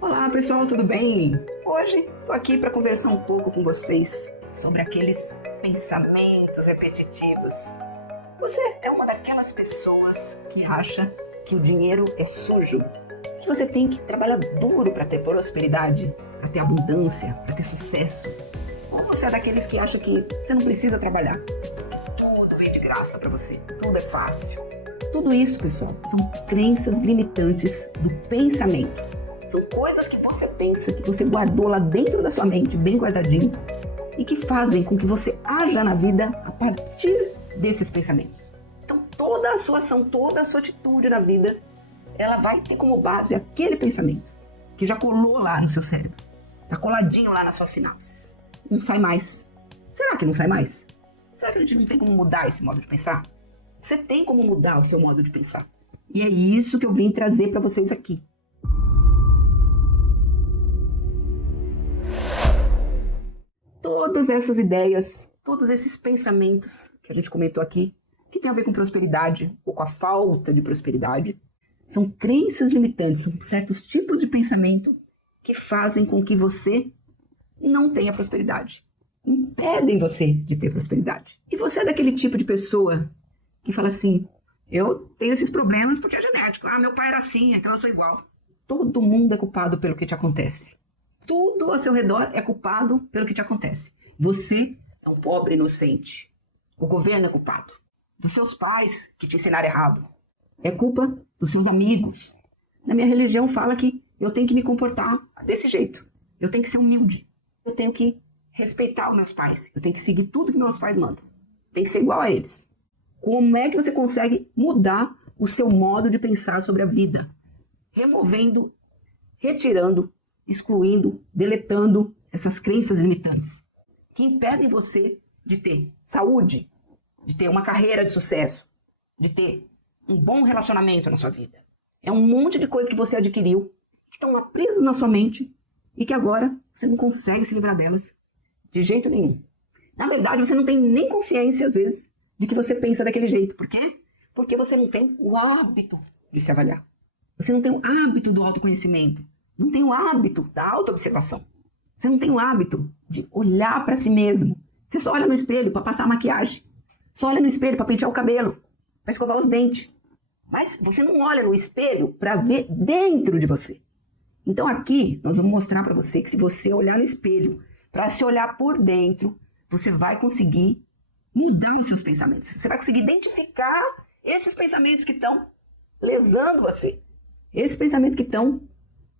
Olá pessoal, tudo bem? Hoje estou aqui para conversar um pouco com vocês sobre aqueles pensamentos repetitivos. Você é uma daquelas pessoas que acha que o dinheiro é sujo, que você tem que trabalhar duro para ter prosperidade, para ter abundância, para ter sucesso? Ou você é daqueles que acha que você não precisa trabalhar? Tudo vem de graça para você, tudo é fácil. Tudo isso, pessoal, são crenças limitantes do pensamento. São coisas que você pensa, que você guardou lá dentro da sua mente, bem guardadinho, e que fazem com que você haja na vida a partir desses pensamentos. Então, toda a sua ação, toda a sua atitude na vida, ela vai ter como base aquele pensamento que já colou lá no seu cérebro. Está coladinho lá nas suas sinapses. Não sai mais. Será que não sai mais? Será que a gente não tem como mudar esse modo de pensar? Você tem como mudar o seu modo de pensar. E é isso que eu vim trazer para vocês aqui. Todas essas ideias, todos esses pensamentos que a gente comentou aqui, que tem a ver com prosperidade ou com a falta de prosperidade, são crenças limitantes, são certos tipos de pensamento que fazem com que você não tenha prosperidade. Impedem você de ter prosperidade. E você é daquele tipo de pessoa que fala assim, eu tenho esses problemas porque é genético. Ah, meu pai era assim, então eu sou igual. Todo mundo é culpado pelo que te acontece. Tudo ao seu redor é culpado pelo que te acontece. Você é um pobre inocente. O governo é culpado. Dos seus pais que te ensinaram errado. É culpa dos seus amigos. Na minha religião fala que eu tenho que me comportar desse jeito. Eu tenho que ser humilde. Eu tenho que respeitar os meus pais. Eu tenho que seguir tudo que meus pais mandam. Tem que ser igual a eles. Como é que você consegue mudar o seu modo de pensar sobre a vida? Removendo, retirando, excluindo, deletando essas crenças limitantes que impedem você de ter saúde, de ter uma carreira de sucesso, de ter um bom relacionamento na sua vida. É um monte de coisas que você adquiriu, que estão lá presas na sua mente e que agora você não consegue se livrar delas de jeito nenhum. Na verdade, você não tem nem consciência, às vezes, de que você pensa daquele jeito. Por quê? Porque você não tem o hábito de se avaliar. Você não tem o hábito do autoconhecimento. Não tem o hábito da autoobservação. Você não tem o hábito de olhar para si mesmo. Você só olha no espelho para passar a maquiagem. Só olha no espelho para pentear o cabelo, para escovar os dentes. Mas você não olha no espelho para ver dentro de você. Então aqui nós vamos mostrar para você que se você olhar no espelho, para se olhar por dentro, você vai conseguir mudar os seus pensamentos. Você vai conseguir identificar esses pensamentos que estão lesando você. Esses pensamentos que estão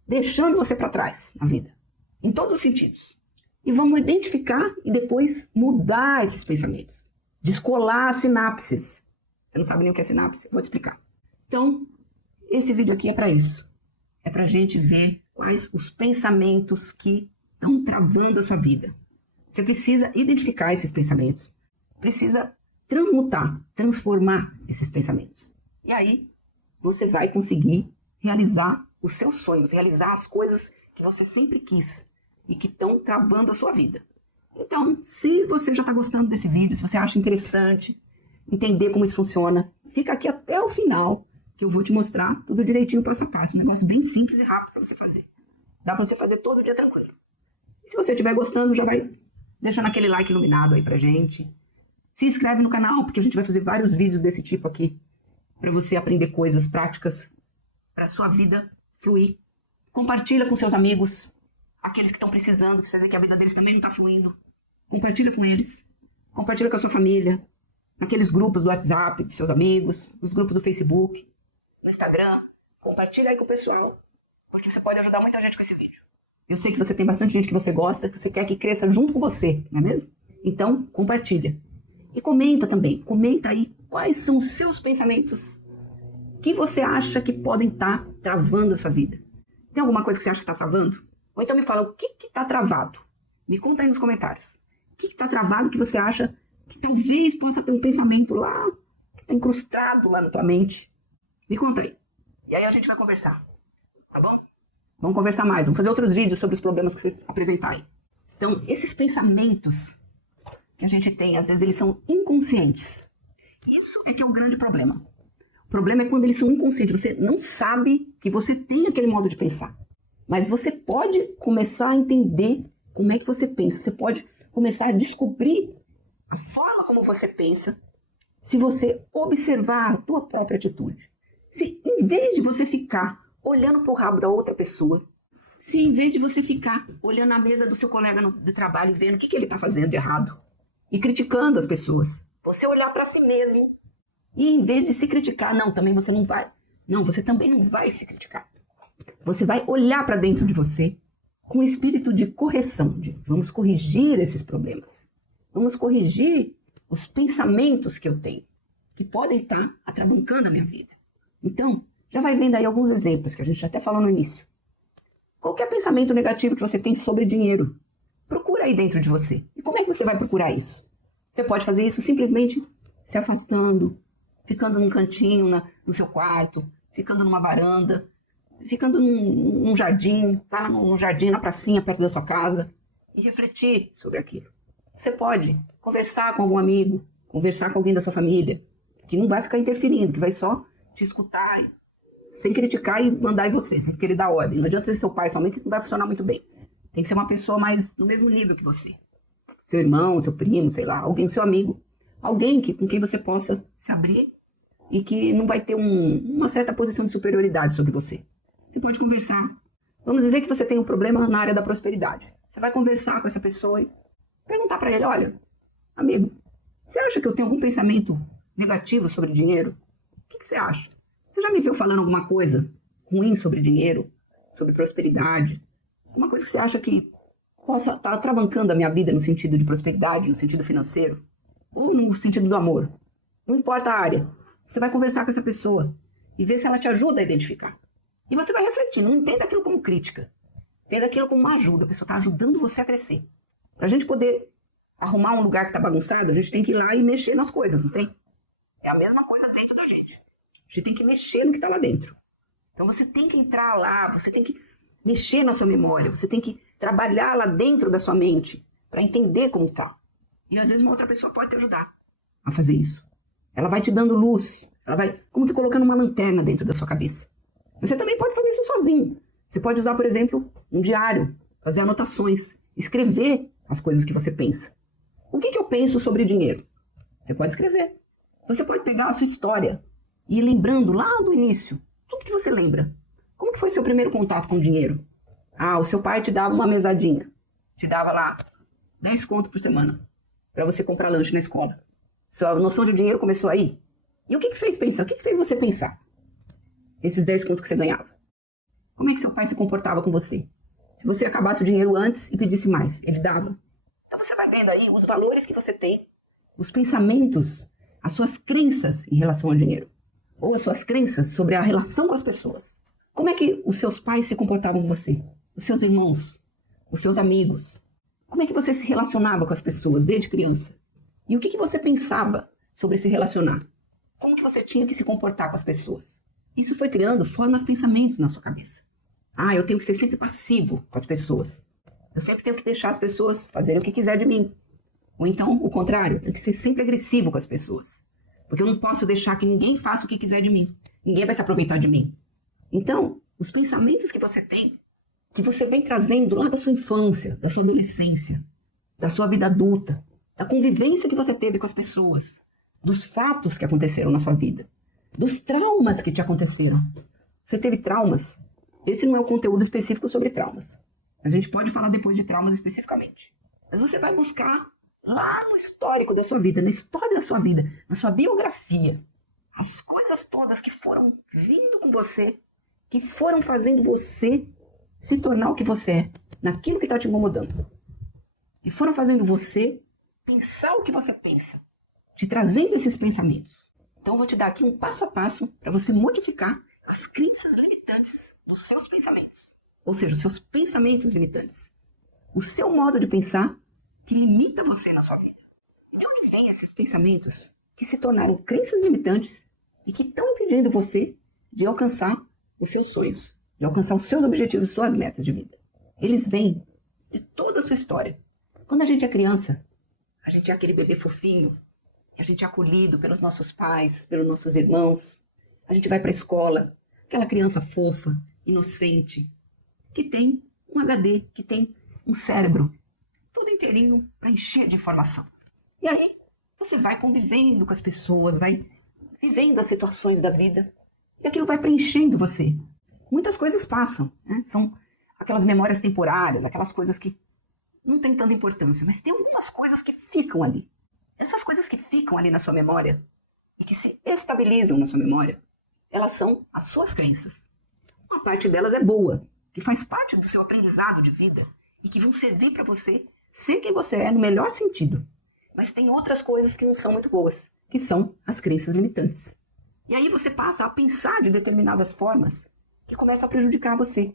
deixando você para trás na vida. Em todos os sentidos. E vamos identificar e depois mudar esses pensamentos. Descolar as sinapses. Você não sabe nem o que é sinapse? Eu vou te explicar. Então, esse vídeo aqui é para isso. É para a gente ver quais os pensamentos que estão travando a sua vida. Você precisa identificar esses pensamentos. Precisa transmutar, transformar esses pensamentos. E aí, você vai conseguir realizar os seus sonhos, realizar as coisas que você sempre quis e que estão travando a sua vida. Então, se você já está gostando desse vídeo, se você acha interessante entender como isso funciona, fica aqui até o final, que eu vou te mostrar tudo direitinho, passo a passo. Um negócio bem simples e rápido para você fazer. Dá para você fazer todo dia tranquilo. E se você estiver gostando, já vai deixando aquele like iluminado aí pra gente. Se inscreve no canal, porque a gente vai fazer vários vídeos desse tipo aqui, para você aprender coisas práticas, para a sua vida fluir. Compartilha com seus amigos, aqueles que estão precisando, que você vê que a vida deles também não está fluindo. Compartilha com eles. Compartilha com a sua família, naqueles grupos do WhatsApp, dos seus amigos, nos grupos do Facebook, no Instagram. Compartilha aí com o pessoal, porque você pode ajudar muita gente com esse vídeo. Eu sei que você tem bastante gente que você gosta, que você quer que cresça junto com você, não é mesmo? Então, compartilha. E comenta também. Comenta aí quais são os seus pensamentos que você acha que podem estar travando a sua vida. Tem alguma coisa que você acha que está travando? Ou então me fala, o que está travado? Me conta aí nos comentários. O que está travado que você acha que talvez possa ter um pensamento lá, que está incrustado lá na tua mente? Me conta aí. E aí a gente vai conversar. Tá bom? Vamos conversar mais. Vamos fazer outros vídeos sobre os problemas que você apresentar aí. Então, esses pensamentos que a gente tem, às vezes eles são inconscientes. Isso é que é o grande problema. O problema é quando eles são inconscientes. Você não sabe que você tem aquele modo de pensar. Mas você pode começar a entender como é que você pensa. Você pode começar a descobrir a forma como você pensa se você observar a tua própria atitude. Se em vez de você ficar olhando para o rabo da outra pessoa, se em vez de você ficar olhando a mesa do seu colega de trabalho e vendo o que ele está fazendo de errado e criticando as pessoas, você olhar para si mesmo e em vez de se criticar, não, também você não vai. Não, você também não vai se criticar. Você vai olhar para dentro de você com um espírito de correção, de vamos corrigir esses problemas. Vamos corrigir os pensamentos que eu tenho, que podem estar atravancando a minha vida. Então, já vai vendo aí alguns exemplos que a gente até falou no início. Qualquer pensamento negativo que você tem sobre dinheiro, procura aí dentro de você. E como é que você vai procurar isso? Você pode fazer isso simplesmente se afastando, ficando num cantinho no seu quarto, ficando numa varanda, ficando num jardim, tá no jardim, na pracinha, perto da sua casa, e refletir sobre aquilo. Você pode conversar com algum amigo, conversar com alguém da sua família, que não vai ficar interferindo, que vai só te escutar, sem criticar e mandar em você, sem querer dar ordem. Não adianta ser seu pai somente, que não vai funcionar muito bem. Tem que ser uma pessoa mais no mesmo nível que você. Seu irmão, seu primo, sei lá, alguém, seu amigo. Alguém com quem você possa se abrir e que não vai ter uma certa posição de superioridade sobre você. Você pode conversar. Vamos dizer que você tem um problema na área da prosperidade. Você vai conversar com essa pessoa e perguntar para ele, olha, amigo, você acha que eu tenho algum pensamento negativo sobre dinheiro? O que você acha? Você já me viu falando alguma coisa ruim sobre dinheiro, sobre prosperidade? Alguma coisa que você acha que possa estar atravancando a minha vida no sentido de prosperidade, no sentido financeiro? Ou no sentido do amor? Não importa a área. Você vai conversar com essa pessoa e ver se ela te ajuda a identificar. E você vai refletir, não entenda aquilo como crítica. Entenda aquilo como uma ajuda. A pessoa está ajudando você a crescer. Para a gente poder arrumar um lugar que está bagunçado, a gente tem que ir lá e mexer nas coisas, não tem? É a mesma coisa dentro da gente. A gente tem que mexer no que está lá dentro. Então você tem que entrar lá, você tem que mexer na sua memória, você tem que trabalhar lá dentro da sua mente para entender como está. E às vezes uma outra pessoa pode te ajudar a fazer isso. Ela vai te dando luz, ela vai como que colocando uma lanterna dentro da sua cabeça. Mas você também pode fazer isso sozinho. Você pode usar, por exemplo, um diário, fazer anotações, escrever as coisas que você pensa. O que eu penso sobre dinheiro? Você pode escrever. Você pode pegar a sua história e ir lembrando lá do início, tudo que você lembra. Como que foi seu primeiro contato com o dinheiro? Ah, o seu pai te dava uma mesadinha. Te dava lá 10 conto por semana para você comprar lanche na escola. Sua noção de dinheiro começou aí. E o que fez pensar? O que fez você pensar? Esses 10 contos que você ganhava. Como é que seu pai se comportava com você? Se você acabasse o dinheiro antes e pedisse mais, ele dava. Então você vai vendo aí os valores que você tem, os pensamentos, as suas crenças em relação ao dinheiro. Ou as suas crenças sobre a relação com as pessoas. Como é que os seus pais se comportavam com você? Os seus irmãos? Os seus amigos? Como é que você se relacionava com as pessoas desde criança? E o que você pensava sobre se relacionar? Como que você tinha que se comportar com as pessoas? Isso foi criando formas, pensamentos na sua cabeça. Ah, eu tenho que ser sempre passivo com as pessoas. Eu sempre tenho que deixar as pessoas fazerem o que quiser de mim. Ou então, o contrário, eu tenho que ser sempre agressivo com as pessoas. Porque eu não posso deixar que ninguém faça o que quiser de mim. Ninguém vai se aproveitar de mim. Então, os pensamentos que você tem, que você vem trazendo lá da sua infância, da sua adolescência, da sua vida adulta, da convivência que você teve com as pessoas, dos fatos que aconteceram na sua vida, dos traumas que te aconteceram. Você teve traumas? Esse não é o conteúdo específico sobre traumas. A gente pode falar depois de traumas especificamente. Mas você vai buscar lá no histórico da sua vida, na história da sua vida, na sua biografia, as coisas todas que foram vindo com você, que foram fazendo você se tornar o que você é, naquilo que está te incomodando. E foram fazendo você pensar o que você pensa, te trazendo esses pensamentos. Então eu vou te dar aqui um passo a passo para você modificar as crenças limitantes dos seus pensamentos. Ou seja, os seus pensamentos limitantes. O seu modo de pensar que limita você na sua vida. E de onde vêm esses pensamentos que se tornaram crenças limitantes e que estão impedindo você de alcançar os seus sonhos, de alcançar os seus objetivos, suas metas de vida? Eles vêm de toda a sua história. Quando a gente é criança, a gente é aquele bebê fofinho, a gente é acolhido pelos nossos pais, pelos nossos irmãos. A gente vai para a escola, aquela criança fofa, inocente, que tem um HD, que tem um cérebro, tudo inteirinho para encher de informação. E aí você vai convivendo com as pessoas, vai vivendo as situações da vida, e aquilo vai preenchendo você. Muitas coisas passam, né? São aquelas memórias temporárias, aquelas coisas que não têm tanta importância, mas tem algumas coisas que ficam ali. Essas coisas que ficam ali na sua memória e que se estabilizam na sua memória, elas são as suas crenças. Uma parte delas é boa, que faz parte do seu aprendizado de vida e que vão servir para você ser quem você é no melhor sentido. Mas tem outras coisas que não são muito boas, que são as crenças limitantes. E aí você passa a pensar de determinadas formas que começam a prejudicar você.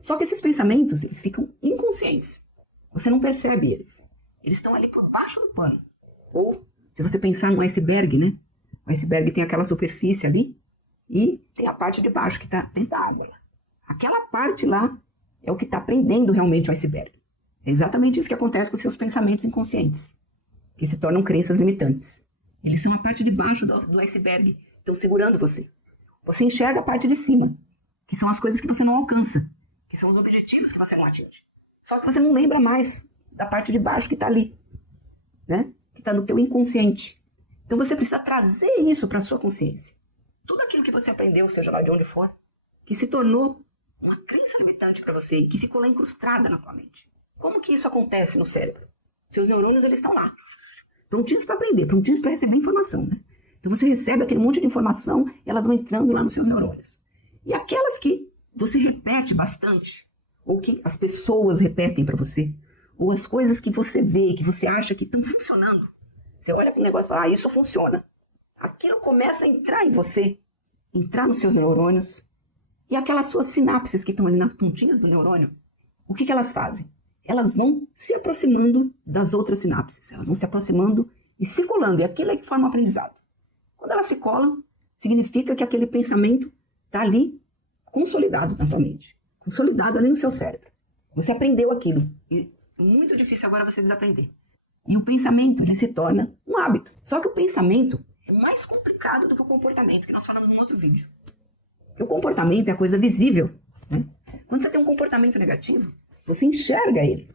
Só que esses pensamentos, eles ficam inconscientes. Você não percebe eles. Eles estão ali por baixo do pano. Ou, se você pensar num iceberg, né? O iceberg tem aquela superfície ali e tem a parte de baixo que está dentro da água. Aquela parte lá é o que está prendendo realmente o iceberg. É exatamente isso que acontece com os seus pensamentos inconscientes, que se tornam crenças limitantes. Eles são a parte de baixo do iceberg, estão segurando você. Você enxerga a parte de cima, que são as coisas que você não alcança, que são os objetivos que você não atinge. Só que você não lembra mais da parte de baixo que está ali, né? Que está no teu inconsciente. Então você precisa trazer isso para a sua consciência. Tudo aquilo que você aprendeu, seja lá de onde for, que se tornou uma crença limitante para você e que ficou lá incrustada na tua mente. Como que isso acontece no cérebro? Seus neurônios, eles estão lá, prontinhos para aprender, prontinhos para receber informação, né? Então você recebe aquele monte de informação e elas vão entrando lá nos seus neurônios. E aquelas que você repete bastante, ou que as pessoas repetem para você, ou as coisas que você vê, que você acha que estão funcionando, você olha para o negócio e fala, isso funciona. Aquilo começa a entrar em você, entrar nos seus neurônios, e aquelas suas sinapses que estão ali nas pontinhas do neurônio, o que elas fazem? Elas vão se aproximando das outras sinapses, elas vão se aproximando e se colando, e aquilo é que forma o aprendizado. Quando elas se colam, significa que aquele pensamento está ali consolidado na tua mente, consolidado ali no seu cérebro. Você aprendeu aquilo, e é muito difícil agora você desaprender. E o pensamento, ele se torna um hábito. Só que o pensamento é mais complicado do que o comportamento, que nós falamos num outro vídeo. Porque o comportamento é a coisa visível, né? Quando você tem um comportamento negativo, você enxerga ele.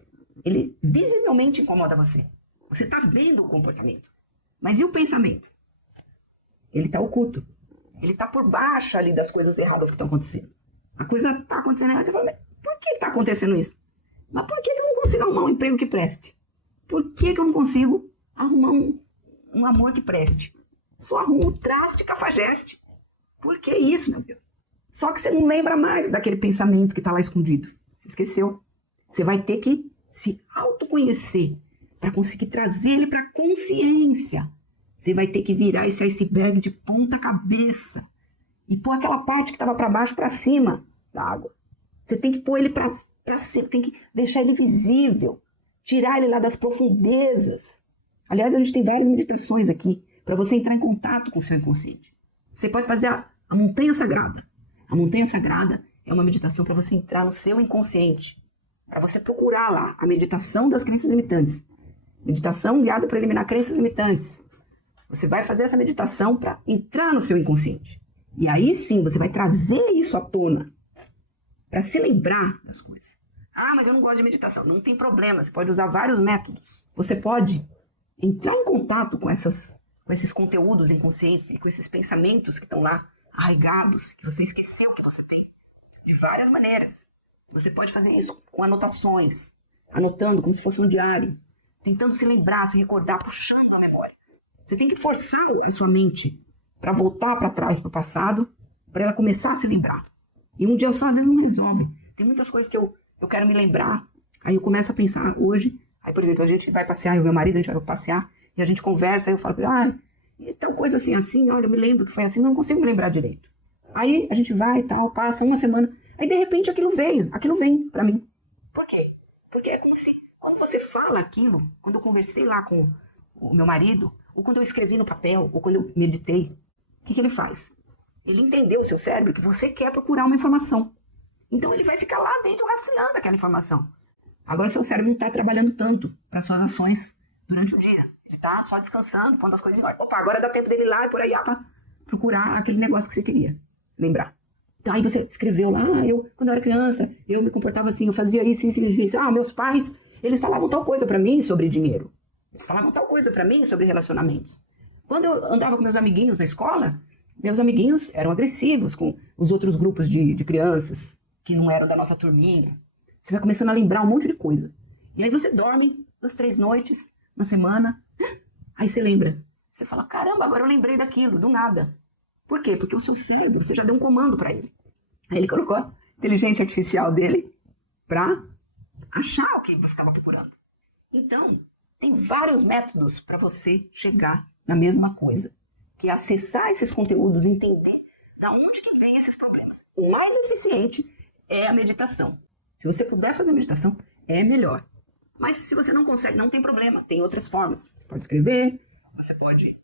Ele visivelmente incomoda você. Você está vendo o comportamento. Mas e o pensamento? Ele está oculto. Ele está por baixo ali das coisas erradas que estão acontecendo. A coisa está acontecendo errada. Você fala, mas por que está acontecendo isso? Mas por que eu não consigo arrumar um emprego que preste? Por que eu não consigo arrumar um amor que preste? Só arrumo traste e cafajeste. Por que isso, meu Deus? Só que você não lembra mais daquele pensamento que está lá escondido. Você esqueceu. Você vai ter que se autoconhecer para conseguir trazer ele para a consciência. Você vai ter que virar esse iceberg de ponta cabeça e pôr aquela parte que estava para baixo para cima da água. Você tem que pôr ele para cima, tem que deixar ele visível, tirar ele lá das profundezas. Aliás, a gente tem várias meditações aqui para você entrar em contato com o seu inconsciente. Você pode fazer a montanha sagrada. A montanha sagrada é uma meditação para você entrar no seu inconsciente, para você procurar lá a meditação das crenças limitantes. Meditação guiada para eliminar crenças limitantes. Você vai fazer essa meditação para entrar no seu inconsciente. E aí sim, você vai trazer isso à tona, para se lembrar das coisas. Ah, mas eu não gosto de meditação. Não tem problema, você pode usar vários métodos. Você pode entrar em contato com esses conteúdos inconscientes e com esses pensamentos que estão lá arraigados, que você esqueceu que você tem, de várias maneiras. Você pode fazer isso com anotações, anotando como se fosse um diário, tentando se lembrar, se recordar, puxando a memória. Você tem que forçar a sua mente para voltar para trás, para o passado, para ela começar a se lembrar. E um dia só às vezes não resolve. Tem muitas coisas que eu quero me lembrar, aí eu começo a pensar hoje, aí por exemplo, a gente vai passear, eu e meu marido, a gente vai passear, e a gente conversa, aí eu falo para ele, tal coisa assim, olha, eu me lembro que foi assim, não consigo me lembrar direito. Aí a gente vai e tal, passa uma semana, aí de repente aquilo vem para mim. Por quê? Porque é como se, quando você fala aquilo, quando eu conversei lá com o meu marido, ou quando eu escrevi no papel, ou quando eu meditei, o que ele faz? Ele entendeu o seu cérebro que você quer procurar uma informação. Então ele vai ficar lá dentro rastreando aquela informação. Agora o seu cérebro não está trabalhando tanto para suas ações durante o dia. Ele está só descansando, pondo as coisas em ordem. Opa, agora dá tempo dele ir lá e por aí para procurar aquele negócio que você queria lembrar. Então, aí você escreveu lá, quando eu era criança, eu me comportava assim, eu fazia isso, isso, isso, isso. Meus pais, eles falavam tal coisa pra mim sobre dinheiro. Eles falavam tal coisa pra mim sobre relacionamentos. Quando eu andava com meus amiguinhos na escola, meus amiguinhos eram agressivos com os outros grupos de crianças que não eram da nossa turminha. Você vai começando a lembrar um monte de coisa. E aí você dorme 2, 3 noites na semana. Aí você lembra. Você fala, caramba, agora eu lembrei daquilo, do nada. Por quê? Porque o seu cérebro, você já deu um comando para ele. Aí ele colocou a inteligência artificial dele para achar o que você estava procurando. Então, tem vários métodos para você chegar na mesma coisa, que é acessar esses conteúdos, entender da onde que vem esses problemas. O mais eficiente é a meditação. Se você puder fazer meditação, é melhor. Mas se você não consegue, não tem problema, tem outras formas. Você pode escrever, você pode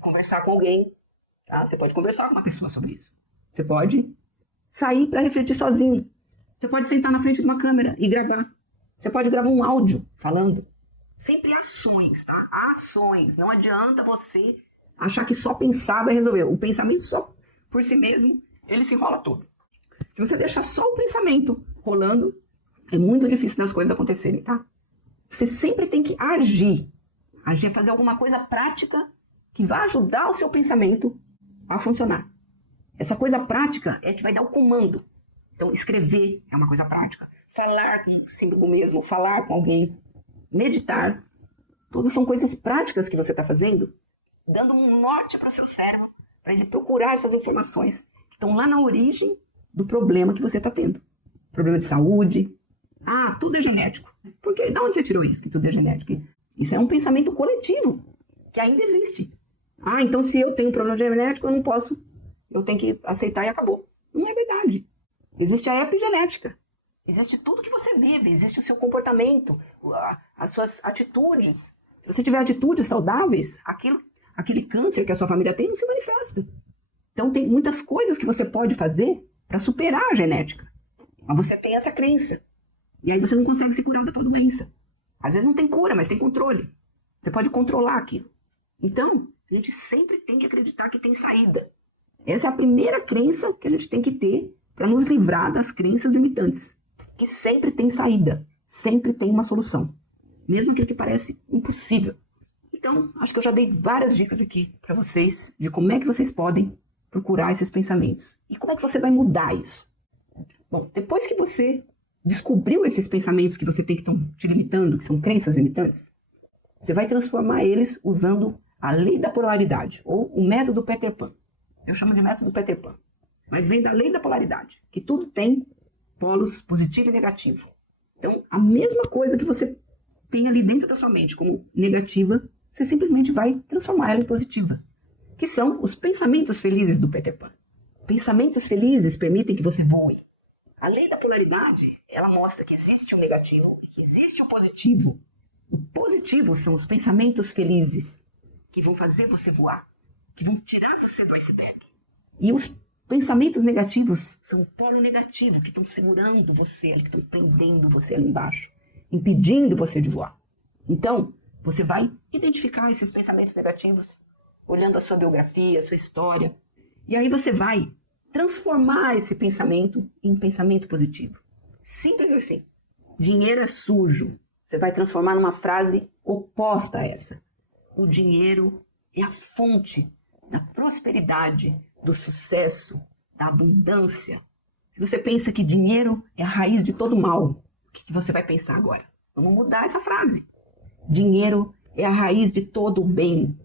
conversar com alguém, tá? Você pode conversar com uma pessoa sobre isso. Você pode sair para refletir sozinho. Você pode sentar na frente de uma câmera e gravar. Você pode gravar um áudio falando. Sempre ações, tá? Ações. Não adianta você achar que só pensar vai resolver. O pensamento só por si mesmo, ele se enrola todo. Se você deixar só o pensamento rolando, é muito difícil das coisas acontecerem, tá? Você sempre tem que agir. Agir é fazer alguma coisa prática que vai ajudar o seu pensamento a funcionar. Essa coisa prática é que vai dar o comando. Então, escrever é uma coisa prática. Falar consigo mesmo, falar com alguém, meditar. Tudo são coisas práticas que você está fazendo, dando um norte para o seu cérebro, para ele procurar essas informações que estão lá na origem do problema que você está tendo. Problema de saúde. Tudo é genético. Por quê? De onde você tirou isso, que tudo é genético? Isso é um pensamento coletivo, que ainda existe. Então se eu tenho um problema genético, eu não posso, eu tenho que aceitar e acabou. Não é verdade. Existe a epigenética. Existe tudo que você vive, existe o seu comportamento, as suas atitudes. Se você tiver atitudes saudáveis, aquele câncer que a sua família tem não se manifesta. Então tem muitas coisas que você pode fazer para superar a genética. Mas você tem essa crença. E aí você não consegue se curar da tua doença. Às vezes não tem cura, mas tem controle. Você pode controlar aquilo. Então, a gente sempre tem que acreditar que tem saída. Essa é a primeira crença que a gente tem que ter para nos livrar das crenças limitantes. Que sempre tem saída. Sempre tem uma solução. Mesmo aquilo que parece impossível. Então, acho que eu já dei várias dicas aqui para vocês de como é que vocês podem procurar esses pensamentos. E como é que você vai mudar isso? Bom, depois que você descobriu esses pensamentos que você tem que estão te limitando, que são crenças limitantes, você vai transformar eles usando a lei da polaridade, ou o método Peter Pan. Eu chamo de método Peter Pan. Mas vem da lei da polaridade, que tudo tem polos positivo e negativo. Então, a mesma coisa que você tem ali dentro da sua mente como negativa, você simplesmente vai transformar ela em positiva. Que são os pensamentos felizes do Peter Pan. Pensamentos felizes permitem que você voe. A lei da polaridade, ela mostra que existe o negativo e que existe o positivo. O positivo são os pensamentos felizes, que vão fazer você voar, que vão tirar você do iceberg. E os pensamentos negativos são o polo negativo, que estão segurando você, que estão prendendo você ali embaixo, impedindo você de voar. Então, você vai identificar esses pensamentos negativos, olhando a sua biografia, a sua história, e aí você vai transformar esse pensamento em pensamento positivo. Simples assim. Dinheiro é sujo. Você vai transformar numa frase oposta a essa. O dinheiro é a fonte da prosperidade, do sucesso, da abundância. Se você pensa que dinheiro é a raiz de todo mal, o que você vai pensar agora? Vamos mudar essa frase. Dinheiro é a raiz de todo o bem.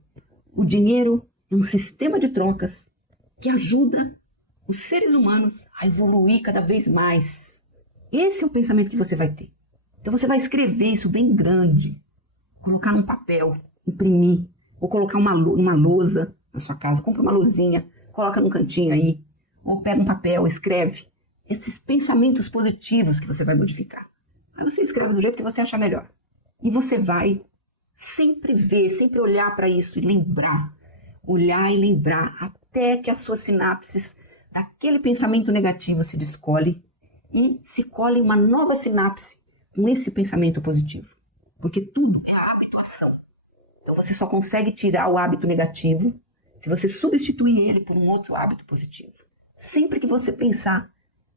O dinheiro é um sistema de trocas que ajuda os seres humanos a evoluir cada vez mais. Esse é o pensamento que você vai ter. Então você vai escrever isso bem grande, colocar num papel, imprimir, ou colocar uma lousa na sua casa. Compra uma lousinha, coloca num cantinho aí, ou pega um papel, escreve esses pensamentos positivos que você vai modificar. Aí você escreve do jeito que você achar melhor. E você vai sempre ver, sempre olhar para isso e lembrar. Olhar e lembrar até que as suas sinapses daquele pensamento negativo se descolhe e se colhe uma nova sinapse com esse pensamento positivo. Porque tudo é habituação. Então você só consegue tirar o hábito negativo se você substituir ele por um outro hábito positivo. Sempre que você pensar,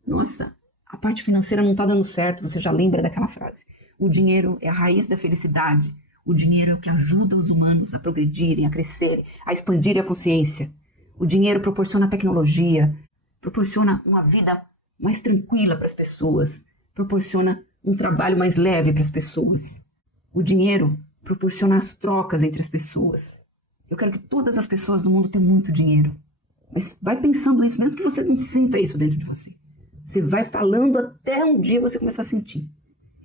nossa, a parte financeira não está dando certo, você já lembra daquela frase. O dinheiro é a raiz da felicidade. O dinheiro é o que ajuda os humanos a progredirem, a crescerem, a expandirem a consciência. O dinheiro proporciona tecnologia, proporciona uma vida mais tranquila para as pessoas, proporciona um trabalho mais leve para as pessoas. O dinheiro proporciona as trocas entre as pessoas. Eu quero que todas as pessoas do mundo tenham muito dinheiro. Mas vai pensando isso, mesmo que você não sinta isso dentro de você. Você vai falando até um dia você começar a sentir.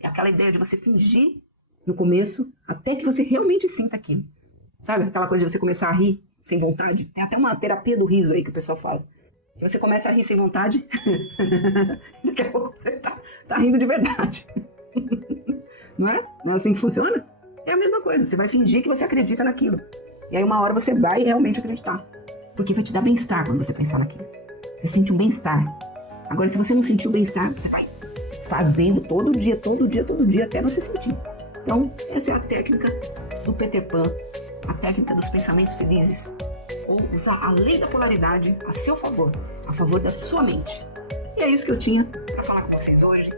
É aquela ideia de você fingir no começo, até que você realmente sinta aquilo. Sabe? Aquela coisa de você começar a rir sem vontade. Tem até uma terapia do riso aí que o pessoal fala. Que você começa a rir sem vontade, daqui a pouco você tá rindo de verdade. Não é? Não é assim que funciona? É a mesma coisa. Você vai fingir que você acredita naquilo. E aí uma hora você vai realmente acreditar. Porque vai te dar bem-estar quando você pensar naquilo. Você sente um bem-estar. Agora, se você não sentir o bem-estar, você vai fazendo todo dia, até você sentir. Então, essa é a técnica do Peter Pan, a técnica dos pensamentos felizes. Ou usar a lei da polaridade a seu favor, a favor da sua mente. E é isso que eu tinha para falar com vocês hoje.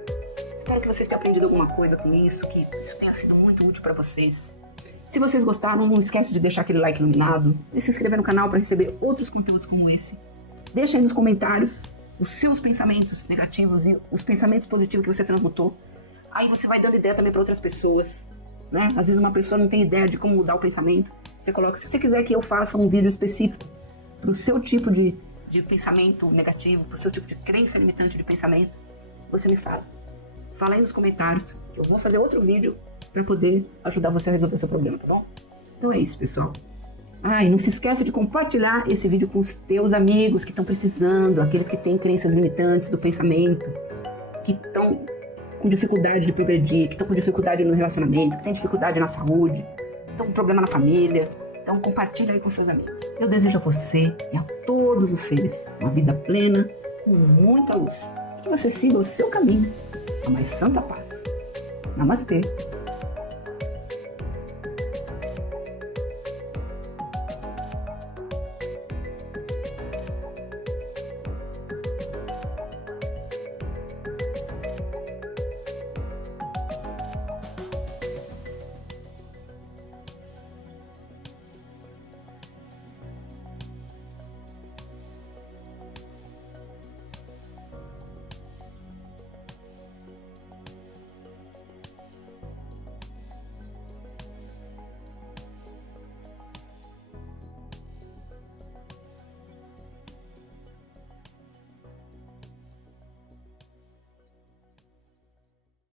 Espero que vocês tenham aprendido alguma coisa com isso, que isso tenha sido muito útil para vocês. Se vocês gostaram, não esquece de deixar aquele like iluminado, de se inscrever no canal para receber outros conteúdos como esse. Deixa aí nos comentários os seus pensamentos negativos e os pensamentos positivos que você transmutou. Aí você vai dando ideia também para outras pessoas, né? Às vezes uma pessoa não tem ideia de como mudar o pensamento. Você coloca, se você quiser que eu faça um vídeo específico para o seu tipo de pensamento negativo, para o seu tipo de crença limitante de pensamento, você me fala. Fala aí nos comentários, que eu vou fazer outro vídeo para poder ajudar você a resolver seu problema, tá bom? Então é isso, pessoal. E não se esqueça de compartilhar esse vídeo com os teus amigos que estão precisando, aqueles que têm crenças limitantes do pensamento, que estão com dificuldade de progredir, que estão com dificuldade no relacionamento, que têm dificuldade na saúde, estão com problema na família. Então compartilha aí com seus amigos. Eu desejo a você e a todos os seres uma vida plena, com muita luz. E que você siga o seu caminho, a mais santa paz. Namastê.